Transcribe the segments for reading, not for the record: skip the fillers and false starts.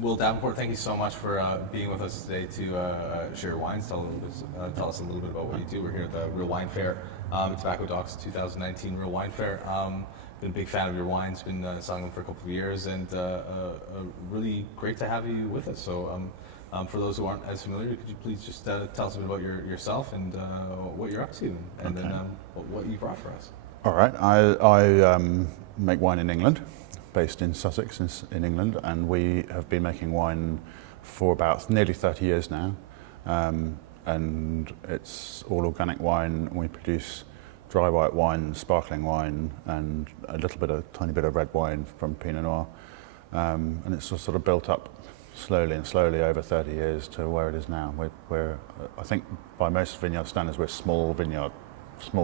Will Davenport, thank you so much for being with us today to share your wines. Tell us a little bit about what you do. We're here at the Real Wine Fair, Tobacco Docs 2019 Real Wine Fair. Been a big fan of your wines, been selling them for a couple of years, and really great to have you with us. So for those who aren't as familiar, could you please just tell us a bit about yourself and what you're up to, and then what you brought for us. All right, I make wine in England, based in Sussex in England, and we have been making wine for about nearly 30 years now, and it's all organic wine. We produce dry white wine, sparkling wine, and a tiny bit of red wine from Pinot Noir, and it's just sort of built up slowly over 30 years to where it is now. We're I think by most vineyard standards, we're a small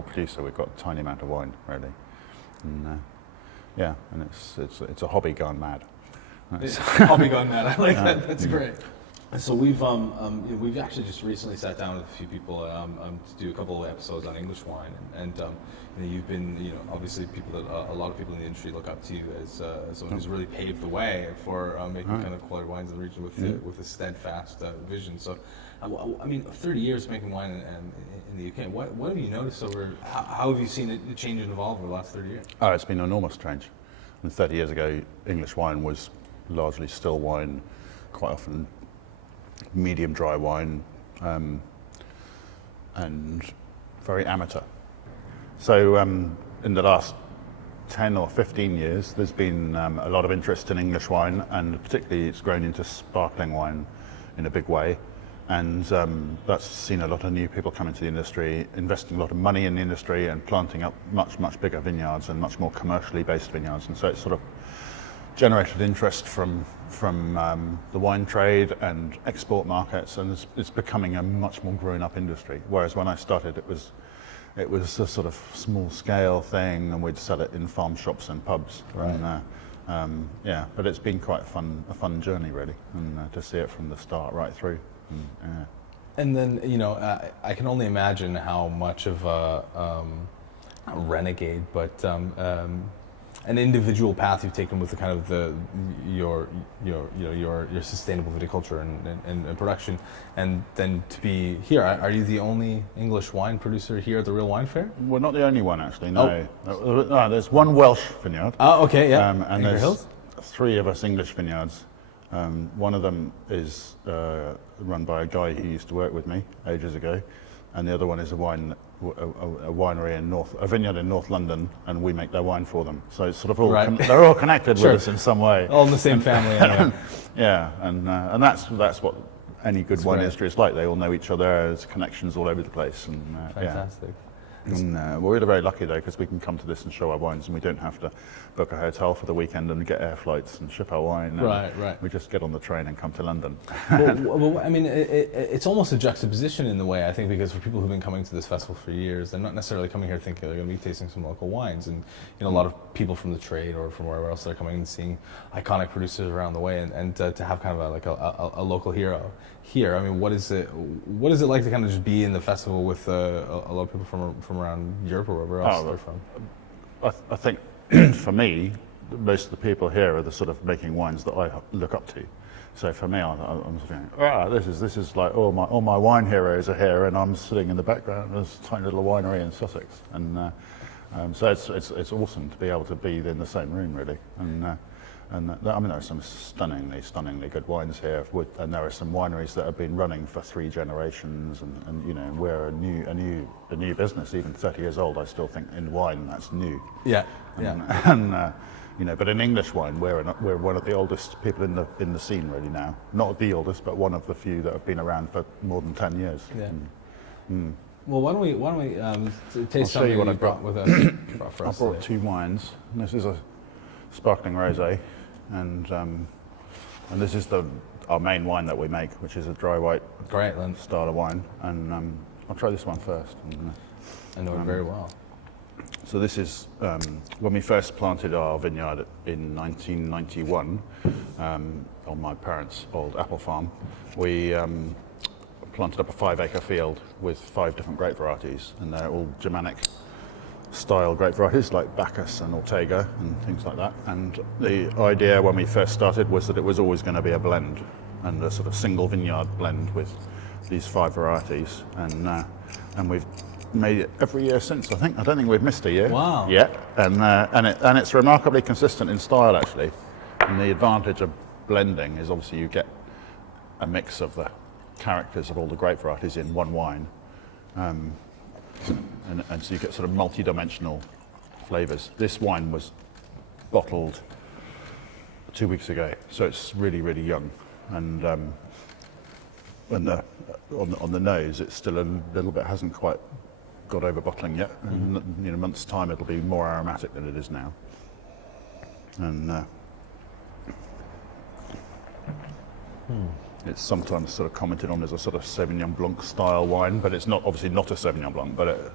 producer. We've got a tiny amount of wine, really. And, and it's a hobby gone mad. Hobby gone mad. I like that. That's great. So we've actually just recently sat down with a few people to do a couple of episodes on English wine, and you've been obviously people that a lot of people in the industry look up to you as someone who's really paved the way for making kind of quality wines in the region with a steadfast vision. So, 30 years making wine in the UK. What have you noticed over? How have you seen it change and evolve over the last 30 years? Oh, it's been an enormous change. And 30 years ago, English wine was largely still wine, quite often medium dry wine, and very amateur. So in the last 10 or 15 years, there's been a lot of interest in English wine, and particularly it's grown into sparkling wine in a big way. And that's seen a lot of new people come into the industry, investing a lot of money in the industry and planting up much bigger vineyards and much more commercially based vineyards. And so it's sort of generated interest from the wine trade and export markets, and it's becoming a much more grown up industry. Whereas when I started, it was a sort of small scale thing, and we'd sell it in farm shops and pubs. Right. And, but it's been quite a fun journey, really, and to see it from the start right through. And then I can only imagine how much of a not renegade, but an individual path you've taken with the kind of your sustainable viticulture and production, and then to be here. Are you the only English wine producer here at the Real Wine Fair? We're not the only one, actually. No, there's one Welsh vineyard. Oh, okay, yeah. And there's 3 of us English vineyards. One of them is run by a guy who used to work with me ages ago, and the other one is a winery a vineyard in North London, and we make their wine for them. So it's sort of all they're all connected with us in some way. All in the same family, anyway. Yeah, and that's what any good wine industry is like. They all know each other. There's connections all over the place. And fantastic. And we're very lucky though, because we can come to this and show our wines, and we don't have to book a hotel for the weekend and get air flights and ship our wine. Right. We just get on the train and come to London. Well, it's almost a juxtaposition in the way, I think, because for people who've been coming to this festival for years, they're not necessarily coming here thinking they're going to be tasting some local wines, and a lot of people from the trade or from wherever else they're coming and seeing iconic producers around the way, and to have kind of a local hero here. What is it like to kind of just be in the festival with a lot of people from around Europe or wherever else they're from? I think for me, most of the people here are the sort of making wines that I look up to. So for me, I'm thinking, this is like all my wine heroes are here, and I'm sitting in the background. There's a tiny little winery in Sussex, and so it's awesome to be able to be in the same room, really. And there's some stunningly good wines here, and there are some wineries that have been running for 3 generations, and we're a new business, even 30 years old. I still think in wine that's new. Yeah. But in English wine, we're one of the oldest people in the scene really now. Not the oldest, but one of the few that have been around for more than 10 years. Yeah. Well, why don't we taste something what I brought with us? I brought 2 wines. This is a sparkling rosé, and this is our main wine that we make, which is a dry white style of wine. And I'll try this one first. I know it very well. So this is when we first planted our vineyard in 1991 on my parents' old apple farm. We planted up a 5-acre field with 5 different grape varieties, and they're all Germanic style grape varieties like Bacchus and Ortega and things like that. And the idea when we first started was that it was always going to be a blend, and a sort of single vineyard blend with these 5 varieties. And we've made it every year since. I don't think we've missed a year. Wow. yet. And it's remarkably consistent in style, actually. And the advantage of blending is obviously you get a mix of the characters of all the grape varieties in one wine. And so you get sort of multi-dimensional flavors. This wine was bottled 2 weeks ago, so it's really, really young. And on the nose, it's still a little bit, hasn't quite got over bottling yet. And in a month's time, it'll be more aromatic than it is now. And it's sometimes sort of commented on as a sort of Sauvignon Blanc style wine, but it's not, obviously not a Sauvignon Blanc, but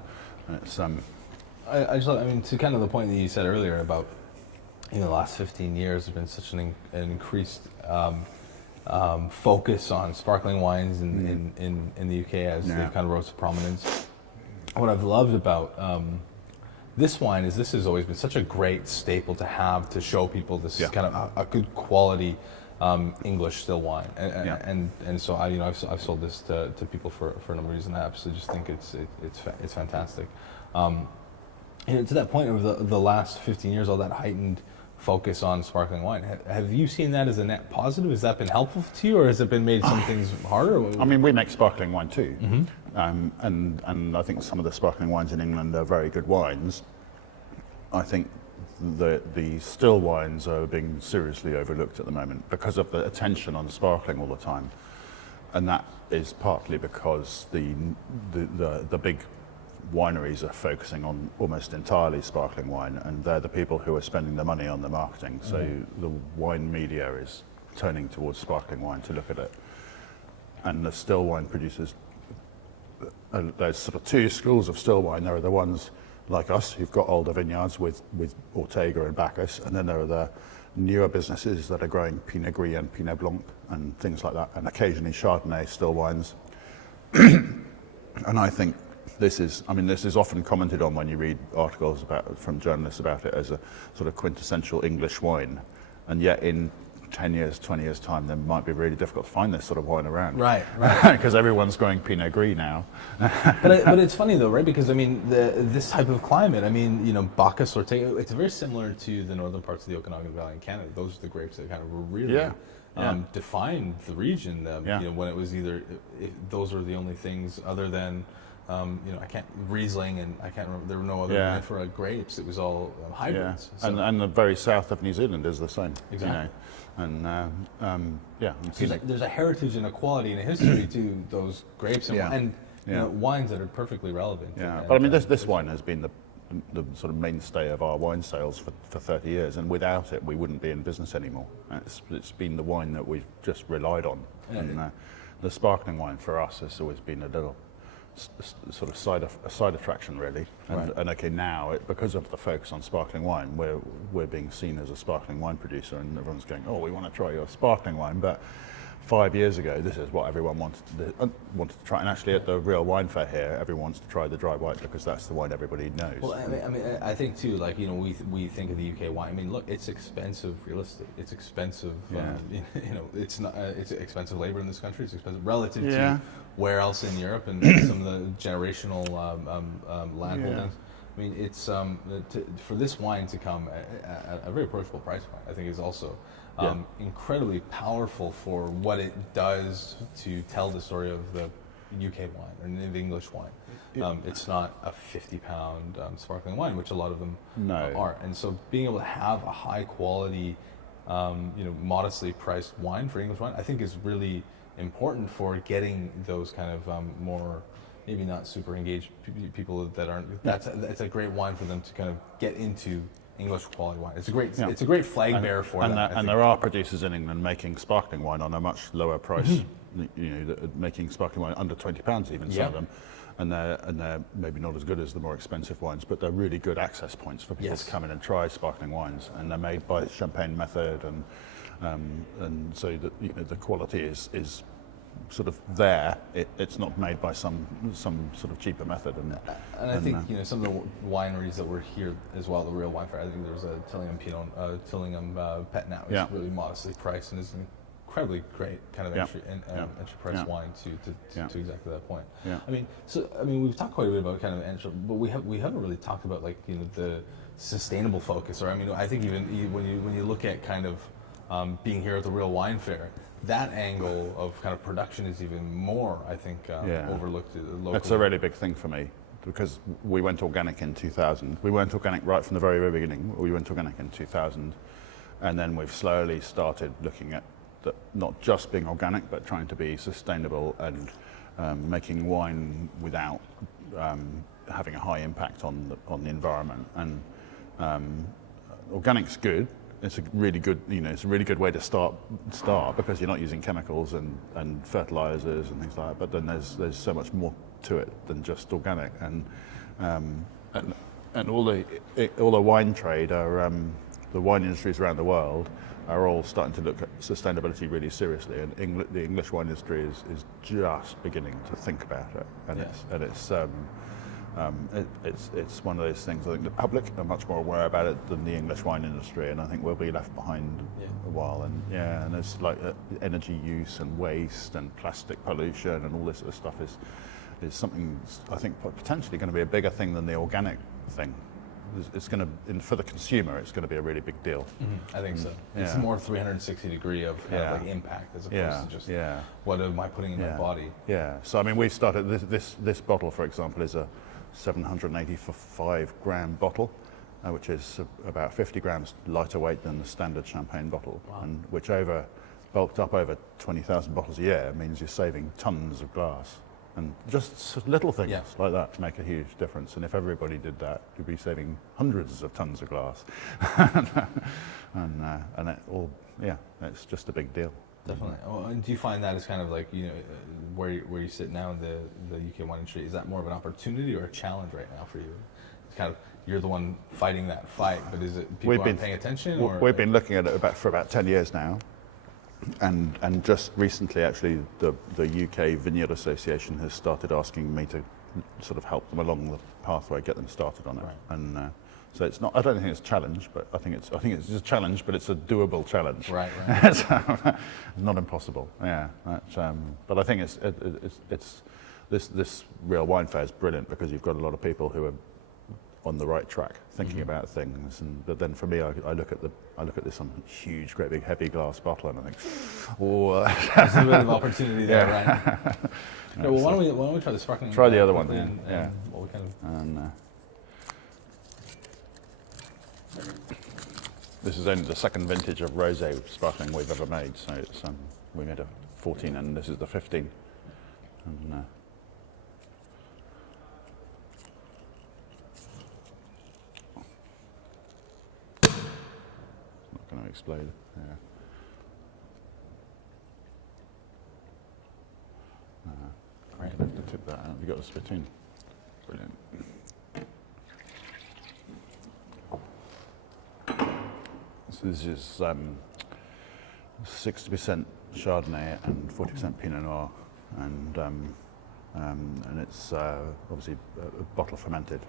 it's I mean, to kind of the point that you said earlier about, the last 15 years, there's been such an increased focus on sparkling wines in the UK as they kind of rose to prominence. What I've loved about this wine is this has always been such a great staple to have to show people this is kind of a good quality English still wine, and so I've sold this to people for a number of reasons. I absolutely just think it's fantastic. To that point of the last 15 years, all that heightened focus on sparkling wine, have you seen that as a net positive? Has that been helpful to you, or has it been made some things harder? I mean, we make sparkling wine too, and I think some of the sparkling wines in England are very good wines. I think the still wines are being seriously overlooked at the moment because of the attention on sparkling all the time, and that is partly because the big wineries are focusing on almost entirely sparkling wine, and they're the people who are spending the money on the marketing. So the wine media is turning towards sparkling wine to look at it, and the still wine producers. There's sort of 2 schools of still wine. There are the ones like us who've got older vineyards with Ortega and Bacchus, and then there are the newer businesses that are growing Pinot Gris and Pinot Blanc and things like that, and occasionally Chardonnay still wines. And I think this is often commented on when you read articles from journalists about it as a sort of quintessential English wine, and yet in 10 years, 20 years time, then might be really difficult to find this sort of wine around. Right. Because everyone's growing Pinot Gris now. but it's funny though, right? Because I mean, this type of climate, I mean, Bacchus, Ortega, it's very similar to the northern parts of the Okanagan Valley in Canada. Those are the grapes that kind of really defined the region. When it was either, those are the only things other than, Riesling, and I can't remember, there were no other vinifera grapes. It was all hybrids. Yeah. So. And the very south of New Zealand is the same. Exactly. There's a heritage and a quality and a history to those grapes and wines that are perfectly relevant. Yeah, but I mean, this wine has been the sort of mainstay of our wine sales for 30 years, and without it, we wouldn't be in business anymore. It's been the wine that we've just relied on. Yeah. And the sparkling wine for us has always been a little sort of side attraction, really. And okay, now because of the focus on sparkling wine, we're being seen as a sparkling wine producer, and everyone's going, oh, we want to try your sparkling wine. But 5 years ago, this is what everyone wanted to try. And actually, at the real wine fair here, everyone wants to try the dry white because that's the wine everybody knows. Well, I mean, I think too, like we think of the UK wine. I mean, look, it's expensive real estate. It's expensive. It's not. It's expensive labor in this country. It's expensive relative to where else in Europe and some of the generational landholdings. I mean, it's for this wine to come at a very approachable price point, I think is also incredibly powerful for what it does to tell the story of the UK wine or the English wine. It's not a 50-pound sparkling wine, which a lot of them are. And so being able to have a high quality, modestly priced wine for English wine, I think is really important for getting those kind of more maybe not super engaged people that aren't. It's a great wine for them to kind of get into English quality wine. It's a great flag bearer for them. And there are producers in England making sparkling wine on a much lower price. Making sparkling wine under £20 even, some of them, and they're maybe not as good as the more expensive wines, but they're really good access points for people to come in and try sparkling wines, and they're made by Champagne Method, and so that the quality is sort of there. It's not made by some sort of cheaper method. And I think some of the wineries that were here as well, the Real Wine Fair. I think there was a Tillingham Pet now. It's really modestly priced and is an incredibly great kind of entry price wine to exactly that point. Yeah. I mean, we've talked quite a bit about kind of entry, but we haven't really talked about like the sustainable focus. Or I think even when you look at kind of being here at the Real Wine Fair, that angle of kind of production is even more, I think, overlooked locally. That's a really big thing for me, because we went organic in 2000. We weren't organic right from the very, very beginning. We went organic in 2000, and then we've slowly started looking at not just being organic, but trying to be sustainable and making wine without having a high impact on the environment. And organic's good. It's a really good, it's a really good way to start because you're not using chemicals and fertilizers and things like that. But then there's so much more to it than just organic. And all the wine trade are the wine industries around the world are all starting to look at sustainability really seriously. And the English wine industry is just beginning to think about it. And it's one of those things. I think the public are much more aware about it than the English wine industry, and I think we'll be left behind a while. And there's like energy use and waste and plastic pollution and all this sort of stuff is something I think potentially going to be a bigger thing than the organic thing. It's going to, for the consumer, it's going to be a really big deal. I think so. It's more 360 degree of kind of like impact as opposed to just what am I putting in my body. Yeah. So I mean, we've started this bottle, for example, is a 785 gram bottle, which is about 50 grams lighter weight than the standard champagne bottle, and which bulked up over 20,000 bottles a year means you're saving tons of glass. And just little things like that make a huge difference. And if everybody did that, you'd be saving hundreds of tons of glass. and it all, it's just a big deal. Definitely. Oh, and do you find that as kind of like, where you sit now in the UK wine industry, is that more of an opportunity or a challenge right now for you? It's kind of, you're the one fighting that fight, but is it people aren't paying attention? We've been looking at it for about 10 years now. And just recently, actually, the UK Vineyard Association has started asking me to sort of help them along the pathway, get them started on it. Right. And so it's not. I don't think it's a challenge, but I think it's a challenge, but it's a doable challenge. Right. It's not impossible. Yeah. But I think it's this Real Wine Fair is brilliant because you've got a lot of people who are on the right track, thinking about things. But then for me, I look at this on a huge, great big heavy glass bottle, and I think, oh, there's a bit of opportunity there, right? Okay, well, why don't we try the sparkling? Try the other one, and what we kind of. This is only the second vintage of rosé sparkling we've ever made. So it's we made a 14, and this is the 15. And, going to explode. I'm going to have to tip that out. Have you got a spittoon? Brilliant. So this is 60% Chardonnay and 40% Pinot Noir, and it's obviously bottle fermented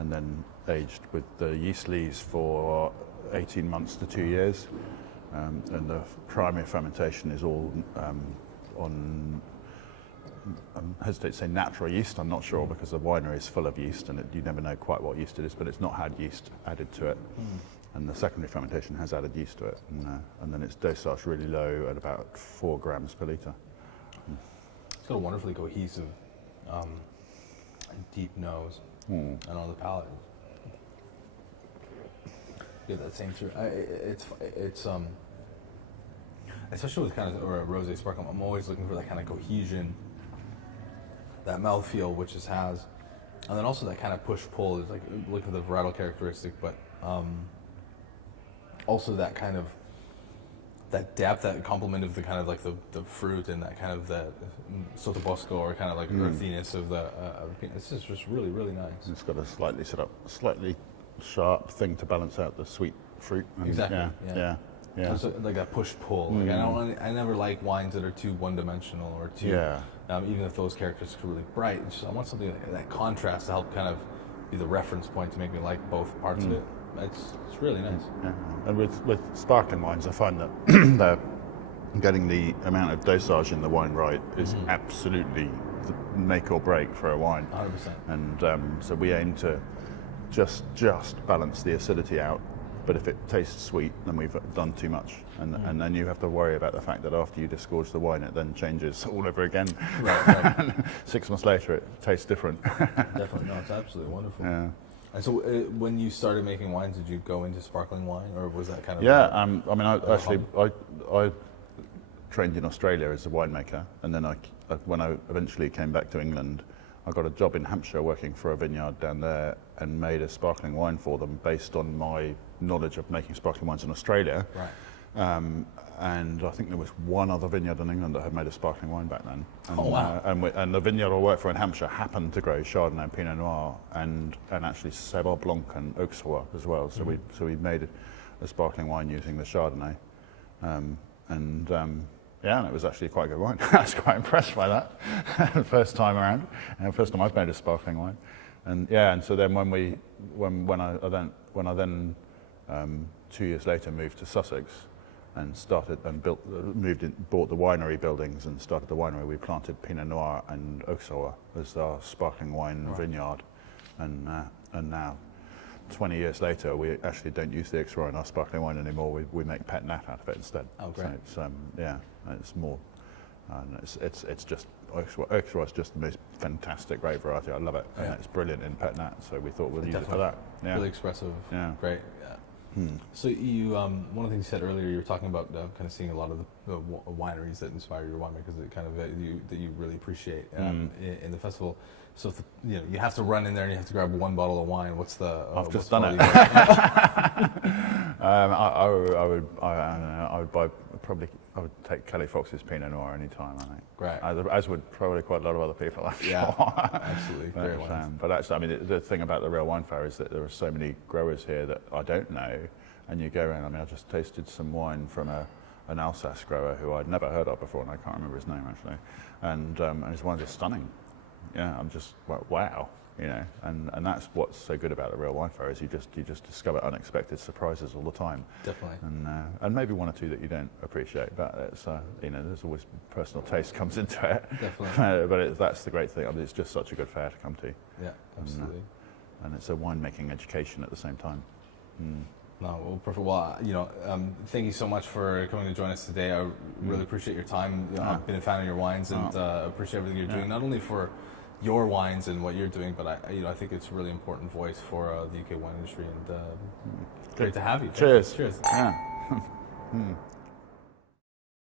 and then aged with the yeast lees for 18 months to 2 years, and the primary fermentation is all on, I hesitate to say natural yeast. I'm not sure because the winery is full of yeast and you never know quite what yeast it is, but it's not had yeast added to it. And the secondary fermentation has added yeast to it, and then its dosage really low at about 4 grams per litre. It's got a wonderfully cohesive and deep nose and on the palate. Get that same through. It's especially with kind of or a rosé sparkling. I'm always looking for that kind of cohesion, that mouthfeel, which it has, and then also that kind of push pull. Is like look at the varietal characteristic, but also that kind of that depth, that complement of the kind of like the fruit and that kind of the sotobosco or kind of like earthiness of the. This is just really really nice. It's got a slightly sharp thing to balance out the sweet fruit. Exactly. Yeah. So, like that push-pull. Like I never like wines that are too one-dimensional or too, even if those characters are really bright. I want something like that contrast to help kind of be the reference point to make me like both parts of it. It's really nice. Yeah. And with sparkling wines, I find that they're getting the amount of dosage in the wine right is absolutely the make or break for a wine. 100%. And so we aim to just balance the acidity out. But if it tastes sweet, then we've done too much. And then you have to worry about the fact that after you disgorge the wine, it then changes all over again. Right. 6 months later, it tastes different. Definitely. No, it's absolutely wonderful. Yeah. And so when you started making wines, did you go into sparkling wine, or was that kind of... Yeah, I mean, I trained in Australia as a winemaker, and then when I eventually came back to England, I got a job in Hampshire working for a vineyard down there and made a sparkling wine for them based on my knowledge of making sparkling wines in Australia. Right. And I think there was one other vineyard in England that had made a sparkling wine back then. And, oh, wow. And the vineyard I worked for in Hampshire happened to grow Chardonnay and Pinot Noir and actually Sauvignon Blanc and Auxerrois as well. So we made a sparkling wine using the Chardonnay. Yeah, and it was actually quite a good wine. I was quite impressed by that first time around. First time I've made a sparkling wine. And so then when I then 2 years later moved to Sussex and bought the winery buildings and started the winery, we planted Pinot Noir and Auxerrois as our sparkling wine vineyard. And now, 20 years later, we actually don't use the Auxerrois in our sparkling wine anymore. We make Pet Nat out of it instead. Oh, great. So it's more, it's just Auxerrois is just the most fantastic grape variety. I love it, and it's brilliant in Pet Nat. So we thought we'll use it for that. Yeah. Really expressive. Yeah. Great. Yeah. So you, one of the things you said earlier, you were talking about kind of seeing a lot of the wineries that inspire your winemakers that kind of that you really appreciate in the festival. So if you have to run in there and you have to grab one bottle of wine. What's the? I've just done it. I would take Kelly Fox's Pinot Noir any time. I think. Right. As would probably quite a lot of other people. I'm yeah. Sure. Absolutely. Great wines. But actually, I mean, the thing about the Real Wine Fair is that there are so many growers here that I don't know, and you go around. I mean, I just tasted some wine from an Alsace grower who I'd never heard of before, and I can't remember his name actually, and his wines are stunning. Yeah, I'm just like, wow, and that's what's so good about the Real Wine Fair is you just discover unexpected surprises all the time. Definitely. And maybe one or two that you don't appreciate, but it's there's always personal taste comes into it. Definitely. But that's the great thing. I mean, it's just such a good fair to come to. Yeah, absolutely. And it's a winemaking education at the same time. No, well, perfect. Well, thank you so much for coming to join us today. I really appreciate your time. I've been a fan of your wines and appreciate everything you're doing, not only for your wines and what you're doing, but I think it's a really important voice for the UK wine industry, and great to have you. Cheers. Cheers. Yeah.